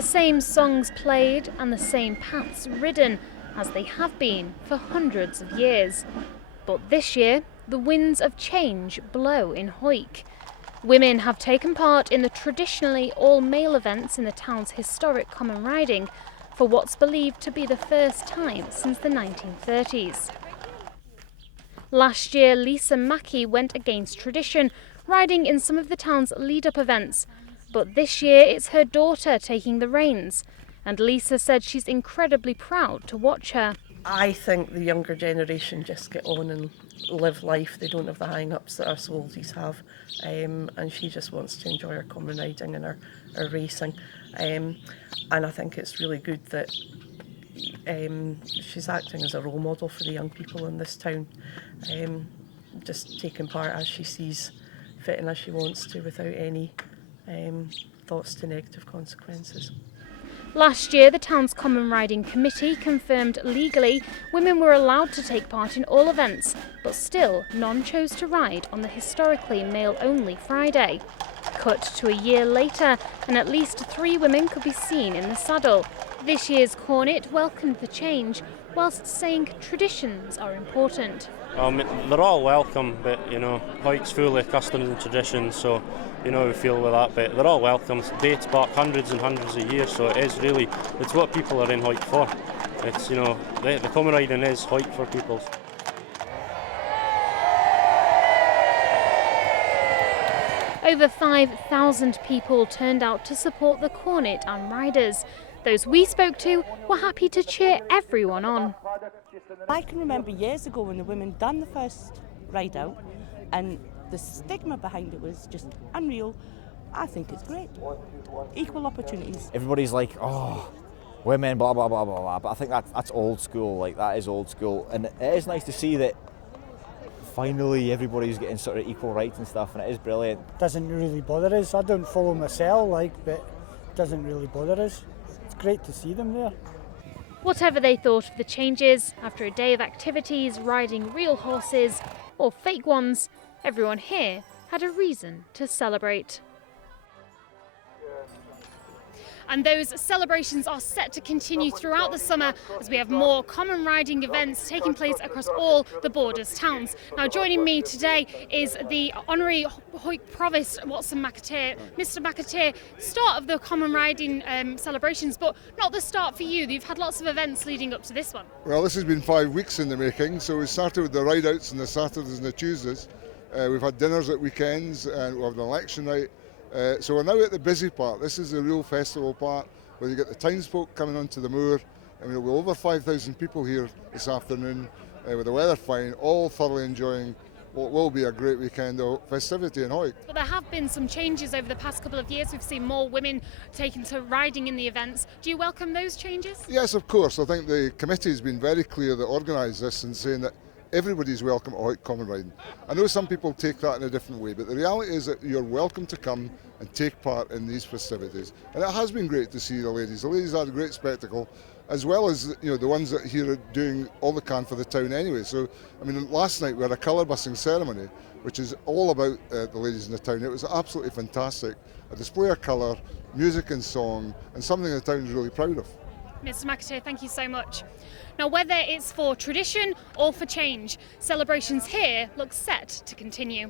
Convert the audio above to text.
The same songs played and the same paths ridden as they have been for hundreds of years. But this year, the winds of change blow in Hawick. Women have taken part in the traditionally all-male events in the town's historic common riding for what's believed to be the first time since the 1930s. Last year, Lisa Mackey went against tradition, riding in some of the town's lead-up events. But this year, it's her daughter taking the reins. And Lisa said she's incredibly proud to watch her. I think the younger generation just get on and live life. They don't have the hang-ups that us oldies have. And she just wants to enjoy her common riding and her racing. And I think it's really good that she's acting as a role model for the young people in this town. Just taking part as she sees fit and as she wants to, without any thoughts to negative consequences. Last year, the town's Common Riding Committee confirmed legally women were allowed to take part in all events, but still none chose to ride on the historically male-only Friday. Cut to a year later, and at least 3 women could be seen in the saddle. This year's Cornet welcomed the change, whilst saying traditions are important. They're all welcome, but Hawick's full of customs and traditions, so we feel with that, but they're all welcome. It dates back hundreds and hundreds of years, so it's what people are in Hawick for. It's the common riding is Hawick for people. Over 5,000 people turned out to support the Cornet and riders. Those we spoke to were happy to cheer everyone on. I can remember years ago when the women done the first ride out, and the stigma behind it was just unreal. I think it's great. Equal opportunities. Everybody's like, oh, women, blah, blah, blah, blah, blah. But I think that's old school. Like, that is old school. And it is nice to see that finally everybody's getting sort of equal rights and stuff, and it is brilliant. Doesn't really bother us. I don't follow myself, but it doesn't really bother us. It's great to see them there. Whatever they thought of the changes, after a day of activities, riding real horses or fake ones, everyone here had a reason to celebrate. And those celebrations are set to continue throughout the summer as we have more common riding events taking place across all the Borders towns. Now, joining me today is the Honorary Hawick Provost, Watson McAteer. Mr McAteer, start of the common riding celebrations, but not the start for you. You've had lots of events leading up to this one. Well, this has been 5 weeks in the making. So we started with the ride-outs on the Saturdays and the Tuesdays. We've had dinners at weekends, and we have an election night. So we're now at the busy part. This is the real festival part, where you get the townsfolk coming onto the moor, and we'll be over 5,000 people here this afternoon, with the weather fine, all thoroughly enjoying what will be a great weekend of festivity in Hawick. But there have been some changes over the past couple of years. We've seen more women taking to riding in the events. Do you welcome those changes? Yes, of course. I think the committee has been very clear that organised this and saying that everybody's welcome at Hawick Common Riding. I know some people take that in a different way, but the reality is that you're welcome to come and take part in these festivities. And it has been great to see the ladies. The ladies had a great spectacle, as well as the ones that here are doing all they can for the town anyway. So, last night we had a colour busing ceremony, which is all about the ladies in the town. It was absolutely fantastic. A display of colour, music and song, and something the town is really proud of. Mr McAteer, thank you so much. Now, whether it's for tradition or for change, celebrations here look set to continue.